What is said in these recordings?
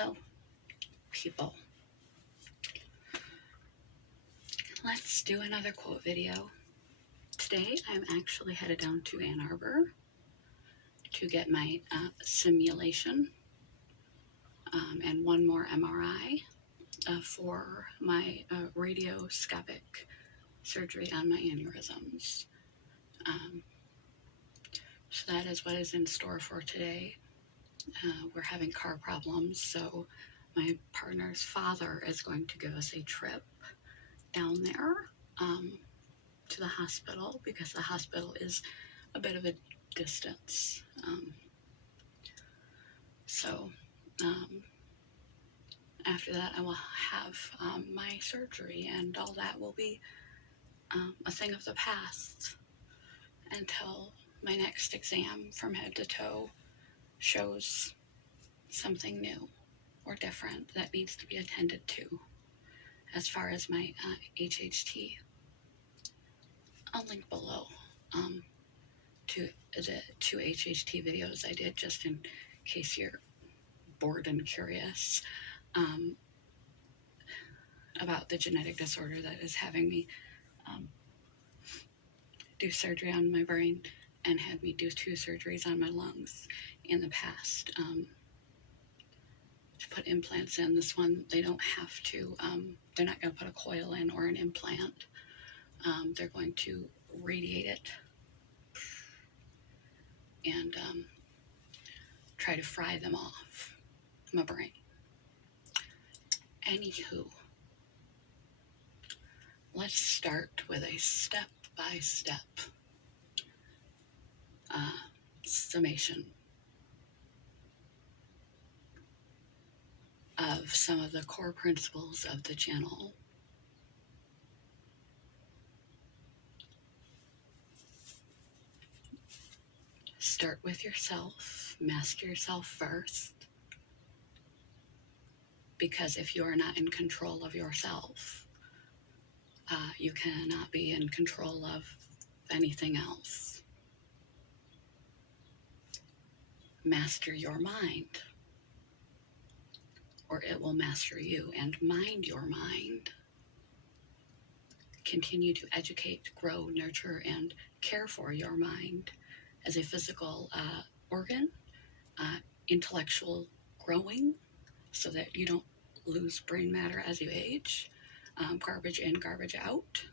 Hello, people. Let's do another quote video. Today, I'm actually headed down to Ann Arbor to get my simulation and one more MRI for my radioscopic surgery on my aneurysms. So that is what is in store for today. We're having car problems, so my partner's father is going to give us a trip down there to the hospital, because the hospital is a bit of a distance. So after that, I will have my surgery, and all that will be a thing of the past until my next exam from head to toe shows something new or different that needs to be attended to as far as my HHT. I'll link below to the 2 HHT videos I did, just in case you're bored and curious about the genetic disorder that is having me do surgery on my brain and had me do 2 surgeries on my lungs in the past to put implants in. This one, they don't have to, they're not going to put a coil in or an implant. They're going to radiate it and try to fry them off my brain. Anywho, let's start with a step-by-step summation of some of the core principles of the channel. Start with yourself, master yourself first, because if you are not in control of yourself, you cannot be in control of anything else. Master your mind, or it will master you, and mind your mind. Continue to educate, grow, nurture, and care for your mind as a physical organ, intellectual growing, so that you don't lose brain matter as you age, garbage in, garbage out,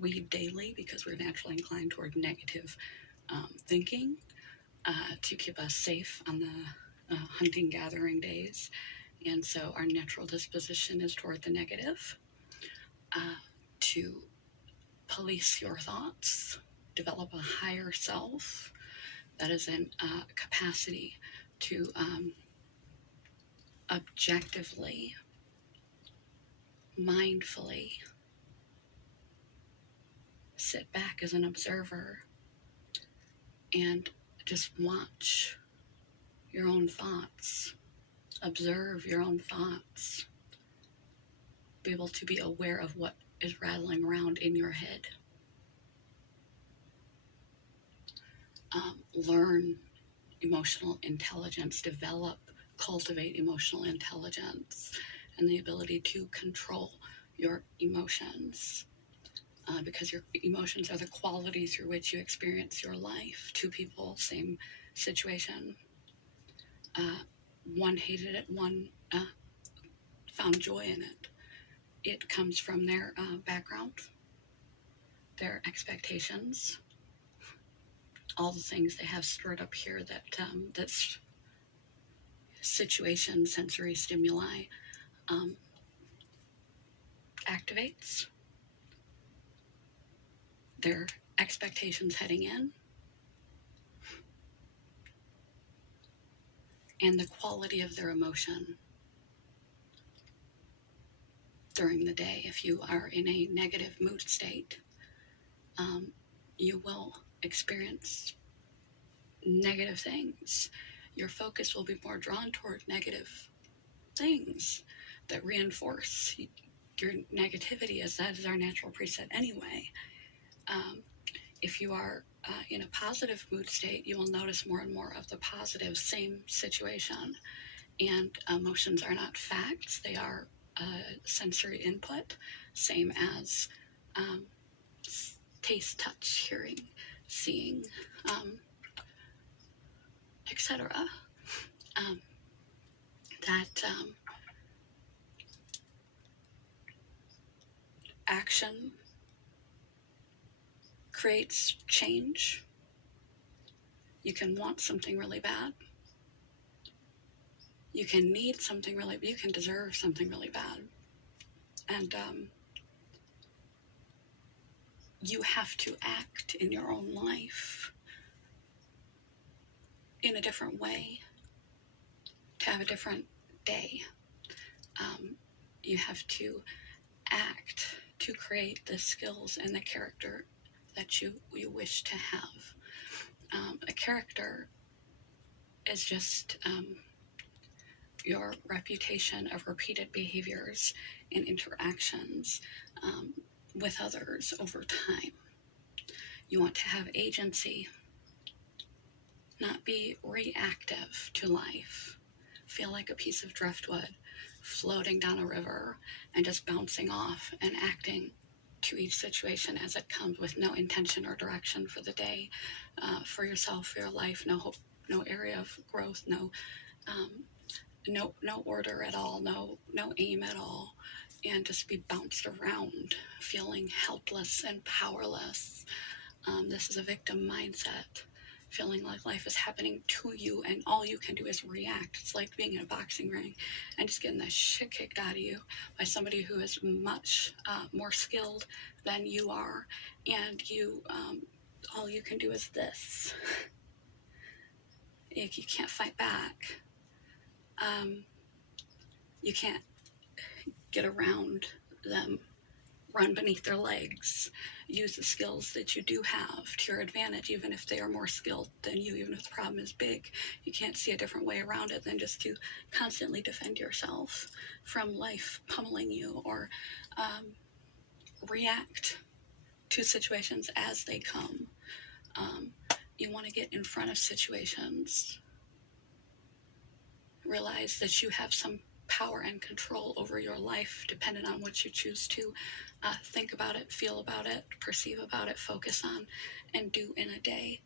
weed daily, because we're naturally inclined toward negative thinking, to keep us safe on the hunting gathering days. And so our natural disposition is toward the negative. To police your thoughts, develop a higher self that is in capacity to objectively, mindfully sit back as an observer and just watch your own thoughts, observe your own thoughts, be able to be aware of what is rattling around in your head. Learn emotional intelligence, develop, cultivate emotional intelligence, and the ability to control your emotions, because your emotions are the quality through which you experience your life. 2 people, same situation. One hated it, one found joy in it. It comes from their background, their expectations, all the things they have stored up here that that's situation, sensory stimuli activates. Their expectations heading in, and the quality of their emotion during the day. If you are in a negative mood state, you will experience negative things. Your focus will be more drawn toward negative things that reinforce your negativity, as that is our natural preset anyway. If you are in a positive mood state, you will notice more and more of the positive, same situation. And emotions are not facts, they are sensory input, same as um, taste, touch, hearing, seeing, etc. Um, that action creates change. You can want something really bad. You can need something really, you can deserve something really bad. And you have to act in your own life in a different way to have a different day. You have to act to create the skills and the character that you wish to have. A character is just your reputation of repeated behaviors and interactions with others over time. You want to have agency, not be reactive to life. Feel like a piece of driftwood floating down a river and just bouncing off and acting to each situation as it comes with no intention or direction for the day, for yourself, for your life, no hope, no area of growth, no order at all, no aim at all, and just be bounced around, feeling helpless and powerless. This is a victim mindset, feeling like life is happening to you and all you can do is react. It's like being in a boxing ring and just getting the shit kicked out of you by somebody who is much more skilled than you are, and you all you can do is this. You can't fight back. You can't get around them, run beneath their legs, use the skills that you do have to your advantage, even if they are more skilled than you, even if the problem is big. You can't see a different way around it than just to constantly defend yourself from life pummeling you, or react to situations as they come. You want to get in front of situations. Realize that you have some power and control over your life depending on what you choose to think about it, feel about it, perceive about it, focus on, and do in a day.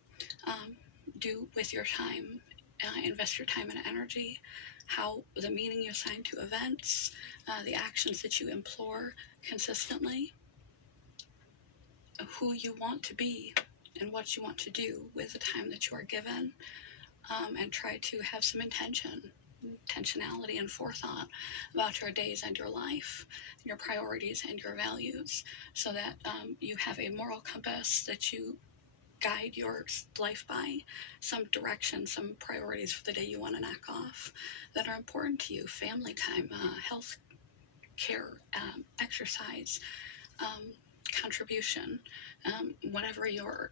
Do with your time, invest your time and energy, how the meaning you assign to events, the actions that you implore consistently, who you want to be and what you want to do with the time that you are given, and try to have some intentionality and forethought about your days and your life, your priorities and your values, so that you have a moral compass that you guide your life by, some direction, some priorities for the day you want to knock off that are important to you: family time, health care, exercise, contribution, whatever your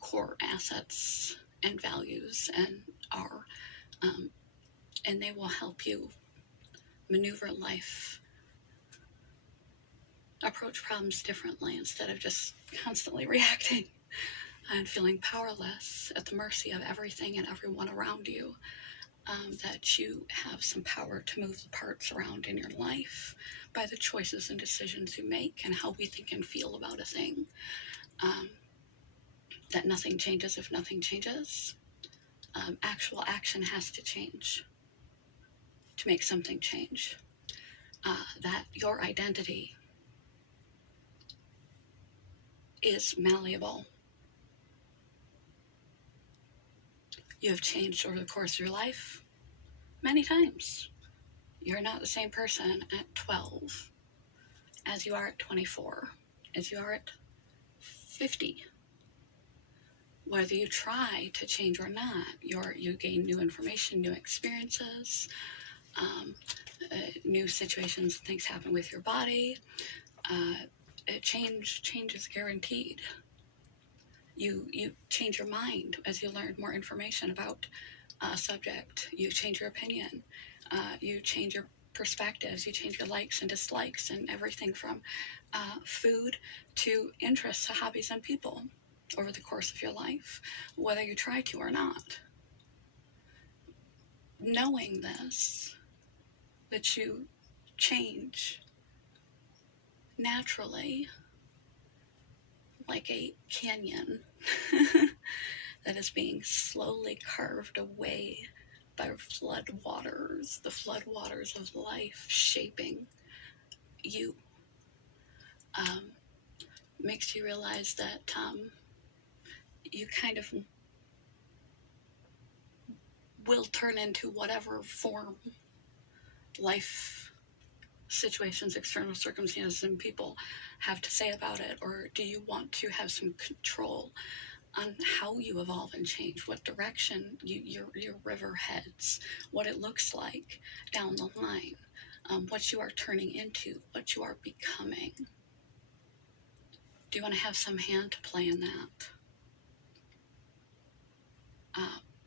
core assets and values and are, and they will help you maneuver life, approach problems differently instead of just constantly reacting and feeling powerless at the mercy of everything and everyone around you. That you have some power to move the parts around in your life by the choices and decisions you make and how we think and feel about a thing. That nothing changes if nothing changes. Actual action has to change to make something change. That your identity is malleable. You have changed over the course of your life many times. You're not the same person at 12 as you are at 24, as you are at 50. Whether you try to change or not, you gain new information, new experiences, new situations, things happen with your body. Change is guaranteed. You change your mind as you learn more information about a subject. You change your opinion. You change your perspectives. You change your likes and dislikes, and everything from food to interests to hobbies and people over the course of your life, whether you try to or not. knowing this, that you change naturally like a canyon that is being slowly carved away by flood waters, the flood waters of life shaping you, makes you realize that you kind of will turn into whatever form life situations, external circumstances, and people have to say about it? Or do you want to have some control on how you evolve and change, what direction your river heads, what it looks like down the line, what you are turning into, what you are becoming? Do you want to have some hand to play in that?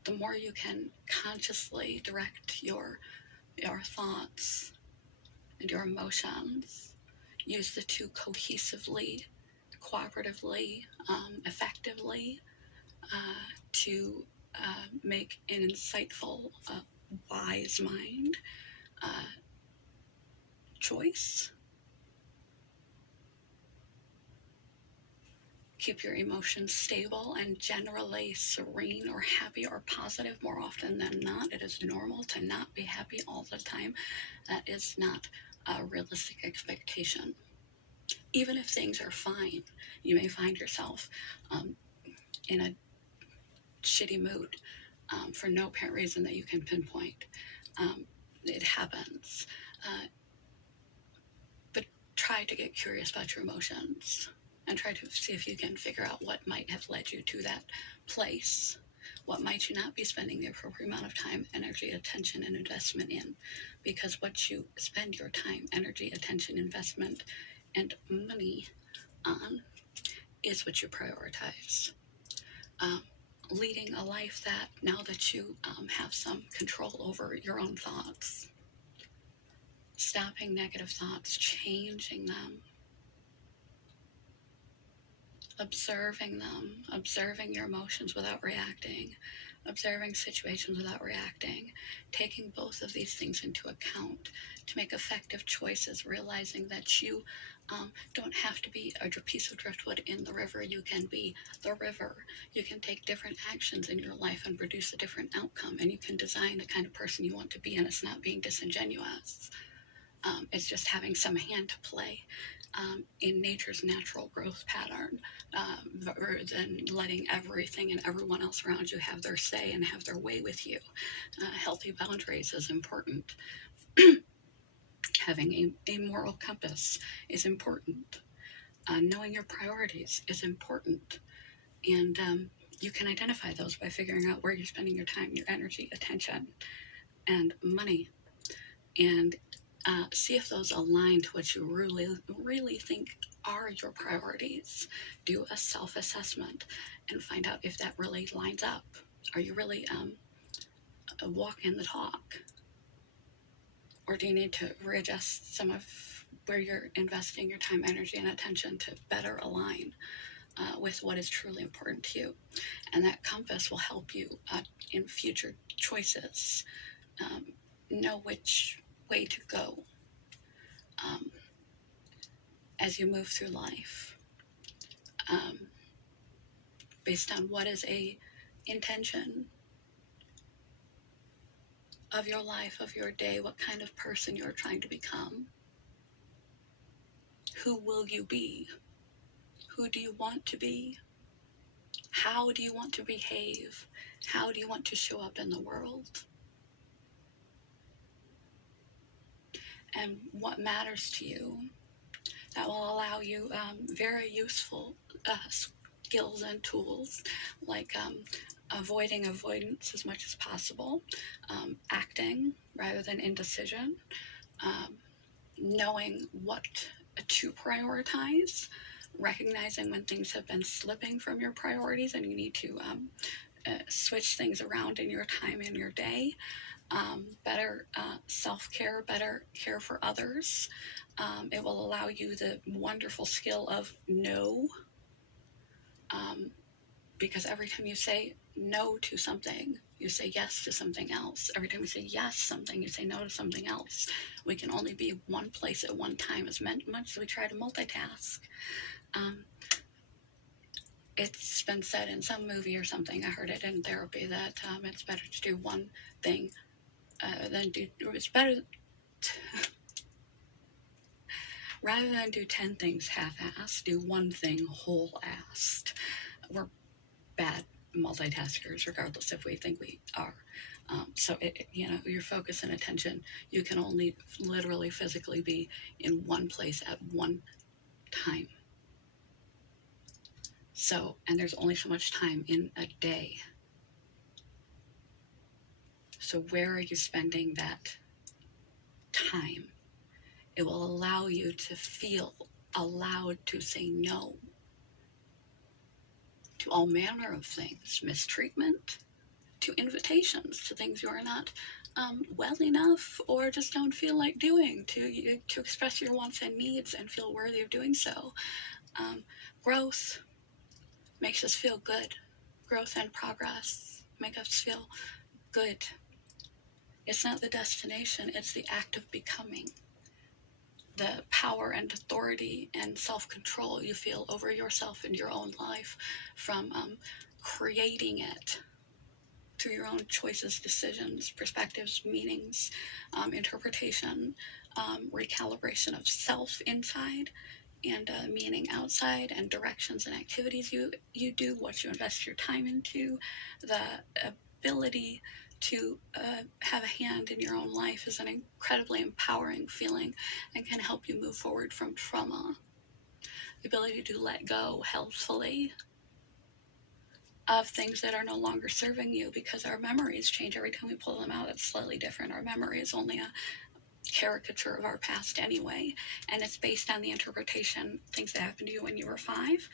The more you can consciously direct your thoughts and your emotions, use the two cohesively, cooperatively, effectively, to make an insightful, wise mind choice. Keep your emotions stable and generally serene or happy or positive more often than not. It is normal to not be happy all the time. That is not a realistic expectation. Even if things are fine, you may find yourself in a shitty mood for no apparent reason that you can pinpoint. It happens. But try to get curious about your emotions and try to see if you can figure out what might have led you to that place. What might you not be spending the appropriate amount of time, energy, attention, and investment in? Because what you spend your time, energy, attention, investment, and money on is what you prioritize. Leading a life that, now that you have some control over your own thoughts, stopping negative thoughts, changing them, observing them, observing your emotions without reacting, observing situations without reacting, taking both of these things into account to make effective choices, realizing that you don't have to be a piece of driftwood in the river. You can be the river. You can take different actions in your life and produce a different outcome, and you can design the kind of person you want to be, and it's not being disingenuous. It's just having some hand to play in nature's natural growth pattern, rather than letting everything and everyone else around you have their say and have their way with you. Healthy boundaries is important. Having a moral compass is important. Knowing your priorities is important. And you can identify those by figuring out where you're spending your time, your energy, attention, and money. And see if those align to what you really think are your priorities. Do a self-assessment and find out if that really lines up. Are you really walking the talk? Or do you need to readjust some of where you're investing your time, energy, and attention to better align with what is truly important to you? And that compass will help you in future choices know which way to go as you move through life, based on what is a intention of your life, of your day, what kind of person you're trying to become. Who will you be? Who do you want to be? How do you want to behave? How do you want to show up in the world? And what matters to you? That will allow you very useful skills and tools, like avoiding avoidance as much as possible, acting rather than indecision, knowing what to prioritize, recognizing when things have been slipping from your priorities and you need to switch things around in your time and your day, better self-care, better care for others. It will allow you the wonderful skill of no, because every time you say no to something, you say yes to something else. Every time you say yes to something, you say no to something else. We can only be one place at one time as much as we try to multitask. It's been said in some movie or something, I heard it in therapy, that it's better to do one thing it's better rather than do 10 things half-assed, do one thing whole-assed. We're bad multitaskers, regardless if we think we are. So, your focus and attention, you can only literally physically be in one place at one time. So, and there's only so much time in a day. So where are you spending that time? It will allow you to feel allowed to say no to all manner of things, mistreatment, to invitations, to things you are not well enough or just don't feel like doing, to express your wants and needs and feel worthy of doing so. Growth makes us feel good. Growth and progress make us feel good. It's not the destination, it's the act of becoming. The power and authority and self-control you feel over yourself and your own life from creating it through your own choices, decisions, perspectives, meanings, interpretation, recalibration of self inside and meaning outside, and directions and activities you do, what you invest your time into. The ability to have a hand in your own life is an incredibly empowering feeling and can help you move forward from trauma. The ability to let go healthfully of things that are no longer serving you, because our memories change every time we pull them out. It's slightly different. Our memory is only a caricature of our past anyway, and it's based on the interpretation. Things that happened to you when you were 5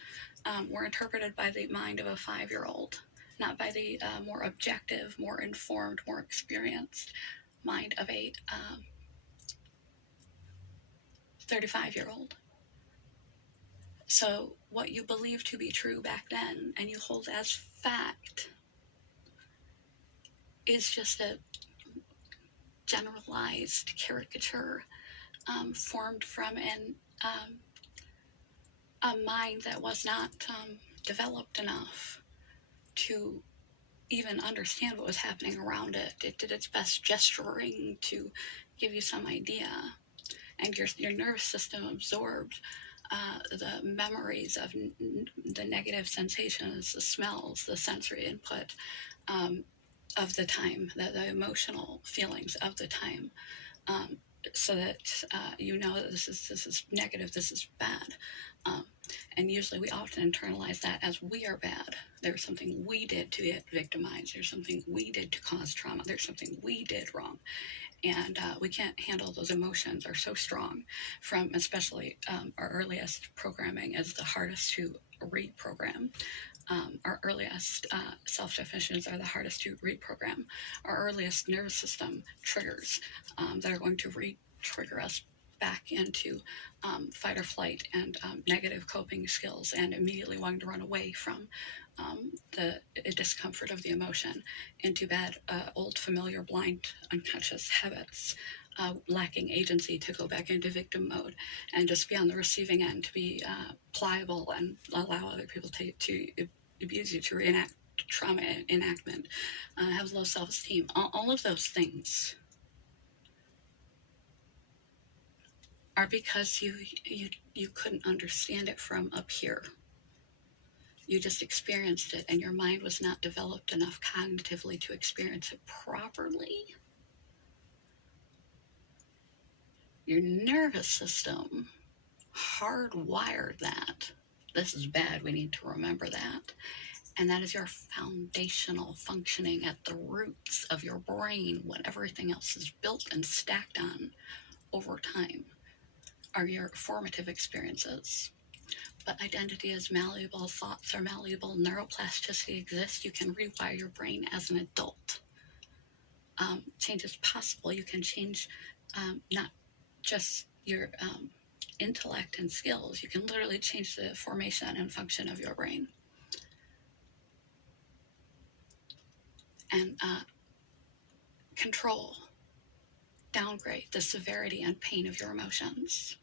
were interpreted by the mind of a 5-year-old, not by the more objective, more informed, more experienced mind of a 35-year-old. So what you believe to be true back then and you hold as fact is just a generalized caricature formed from a mind that was not developed enough to even understand what was happening around it. It did its best gesturing to give you some idea, and your nervous system absorbed the memories of the negative sensations, the smells, the sensory input of the time, the emotional feelings of the time, so that that this is negative, this is bad. And usually we often internalize that as we are bad. There's something we did to get victimized. There's something we did to cause trauma. There's something we did wrong. And we can't handle those emotions, are so strong from especially our earliest programming is the hardest to reprogram. Our earliest self-definitions are the hardest to reprogram. Our earliest nervous system triggers that are going to re-trigger us back into fight or flight and negative coping skills and immediately wanting to run away from the discomfort of the emotion into bad, old, familiar, blind, unconscious habits, lacking agency to go back into victim mode and just be on the receiving end, to be pliable and allow other people to abuse you, to reenact trauma enactment, have low self-esteem, all of those things are because you couldn't understand it from up here. You just experienced it, and your mind was not developed enough cognitively to experience it properly. Your nervous system hardwired that. This is bad, we need to remember that. And that is your foundational functioning at the roots of your brain, what everything else is built and stacked on over time, are your formative experiences. But identity is malleable, thoughts are malleable, neuroplasticity exists. You can rewire your brain as an adult. Change is possible. You can change not just your intellect and skills, you can literally change the formation and function of your brain. and control, downgrade the severity and pain of your emotions.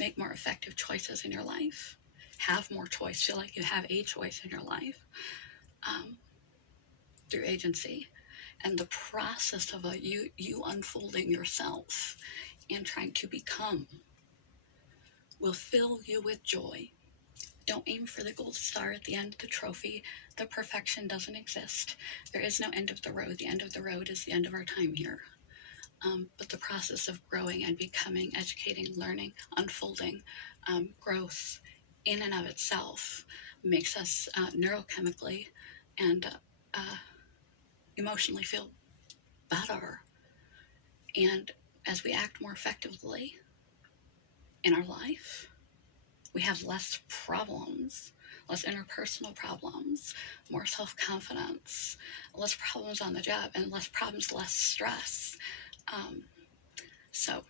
Make more effective choices in your life. Have more choice. Feel like you have a choice in your life through agency. And the process of you unfolding yourself and trying to become will fill you with joy. Don't aim for the gold star at the end of the trophy. The perfection doesn't exist. There is no end of the road. The end of the road is the end of our time here. But the process of growing and becoming, educating, learning, unfolding, growth in and of itself makes us neurochemically and emotionally feel better. And as we act more effectively in our life, we have less problems, less interpersonal problems, more self-confidence, less problems on the job, and less problems, less stress. So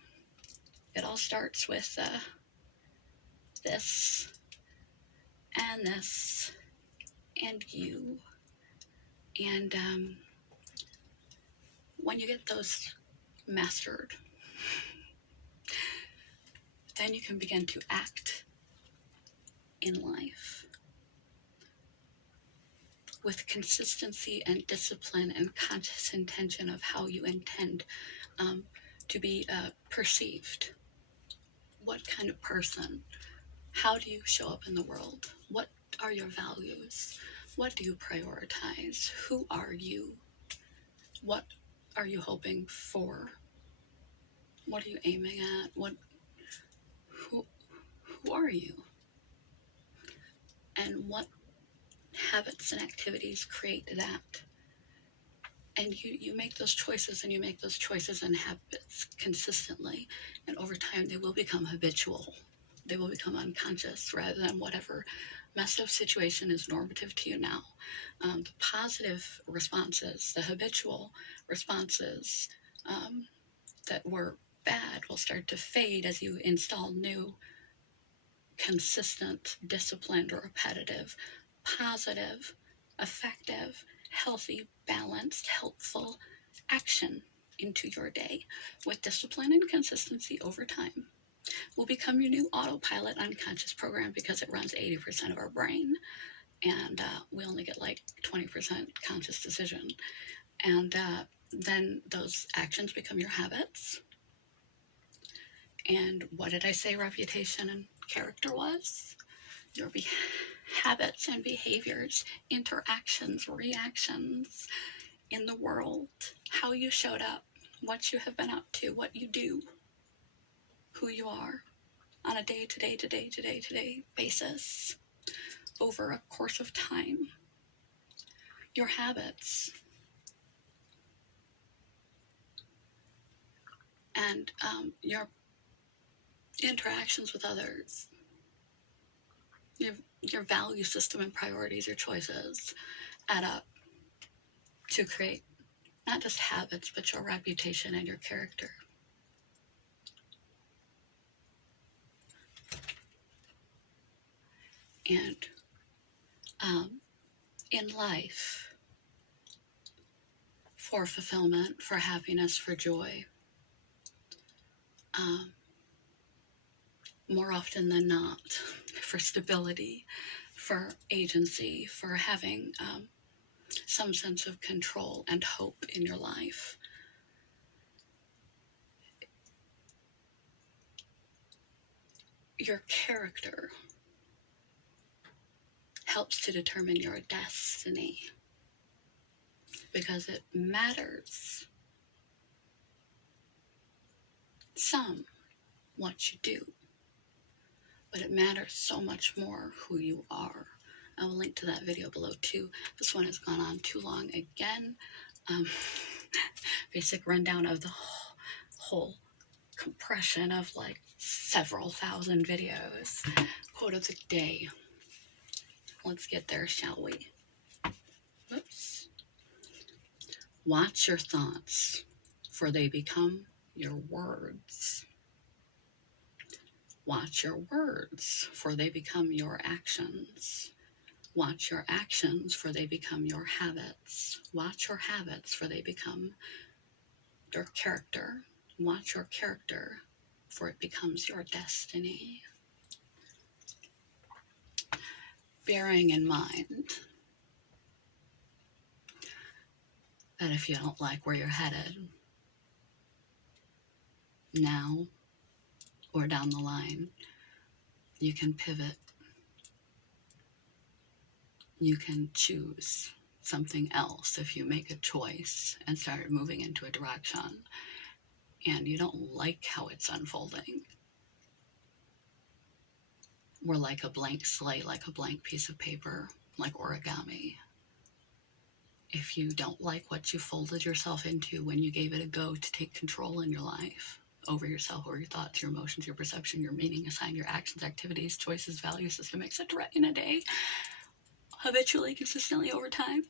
it all starts with this and this and you. And when you get those mastered, then you can begin to act in life with consistency and discipline and conscious intention of how you intend to be perceived. What kind of person? How do you show up in the world? What are your values? What do you prioritize? Who are you? What are you hoping for? What are you aiming at? Who are you? And what habits and activities create that? And you make those choices, and you make those choices and habits consistently, and over time they will become habitual. They will become unconscious rather than whatever messed up situation is normative to you now. The positive responses, the habitual responses that were bad will start to fade as you install new, consistent, disciplined, or repetitive, positive, effective, healthy, balanced, helpful action into your day with discipline and consistency over time will become your new autopilot unconscious program, because it runs 80% of our brain, and we only get like 20% conscious decision. And then those actions become your habits. And what did I say reputation and character was? Your habits and behaviors, interactions, reactions in the world, how you showed up, what you have been up to, what you do, who you are on a day-to-day basis over a course of time. Your habits and your interactions with others, your value system and priorities, your choices add up to create not just habits, but your reputation and your character. And in life, for fulfillment, for happiness, for joy, more often than not, for stability, for agency, for having some sense of control and hope in your life, your character helps to determine your destiny, because it matters some what you do, but it matters so much more who you are. I will link to that video below too. This one has gone on too long again. Basic rundown of the whole compression of like several thousand videos. Quote of the day. Let's get there, shall we? Whoops. Watch your thoughts, for they become your words. Watch your words, for they become your actions. Watch your actions, for they become your habits. Watch your habits, for they become your character. Watch your character, for it becomes your destiny. Bearing in mind that if you don't like where you're headed now or down the line, you can pivot. You can choose something else if you make a choice and start moving into a direction and you don't like how it's unfolding. We're like a blank slate, like a blank piece of paper, like origami. If you don't like what you folded yourself into when you gave it a go to take control in your life, over yourself, over your thoughts, your emotions, your perception, your meaning, assign your actions, activities, choices, value system, etc. in a day, habitually, consistently over time,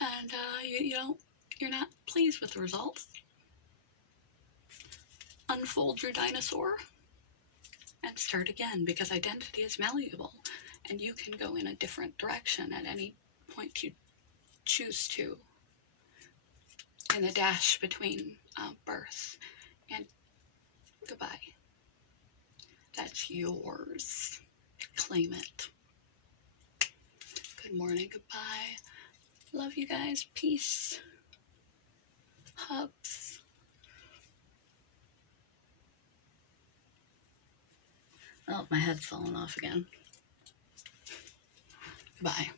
and you're not pleased with the results, unfold your dinosaur and start again, because identity is malleable and you can go in a different direction at any point you choose to in the dash between birth and goodbye. That's yours. Claim it. Good morning, goodbye. Love you guys. Peace. Hugs. Oh, my head's falling off again. Bye.